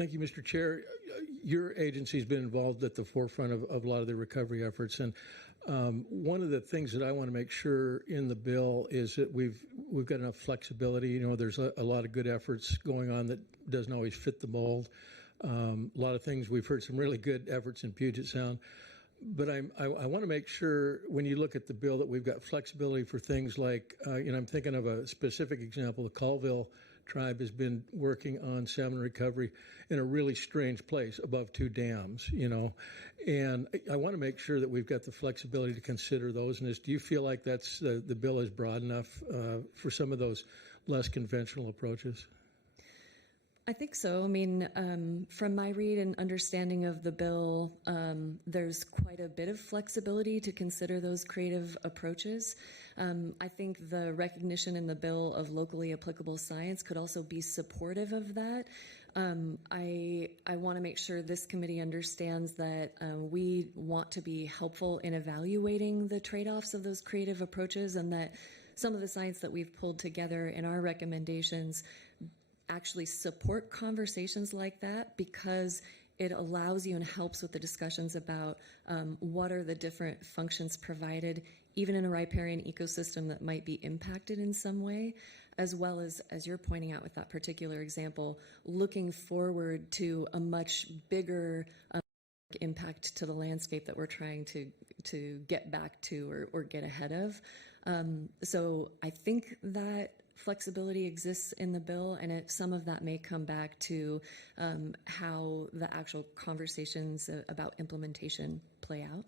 Thank you, Mr. Chair. Your agency's been involved at the forefront of a lot of the recovery efforts, and one of the things that I want to make sure in the bill is that we've got enough flexibility. You know, there's a lot of good efforts going on that doesn't always fit the mold. A lot of things, we've heard some really good efforts in Puget Sound. But I want to make sure when you look at the bill that we've got flexibility for things like, you know, I'm thinking of a specific example. The Colville tribe has been working on salmon recovery in a really strange place above 2 dams, you know. And I want to make sure that we've got the flexibility to consider those. And do you feel like that's the bill is broad enough for some of those less conventional approaches? I think so. I mean, from my read and understanding of the bill, there's quite a bit of flexibility to consider those creative approaches. I think the recognition in the bill of locally applicable science could also be supportive of that. I want to make sure this committee understands that we want to be helpful in evaluating the trade-offs of those creative approaches, and that some of the science that we've pulled together in our recommendations actually support conversations like that, because it allows you and helps with the discussions about what are the different functions provided, even in a riparian ecosystem that might be impacted in some way, as well as you're pointing out with that particular example, looking forward to a much bigger impact to the landscape that we're trying to get back to or get ahead of. So I think that flexibility exists in the bill, and some of that may come back to how the actual conversations about implementation play out.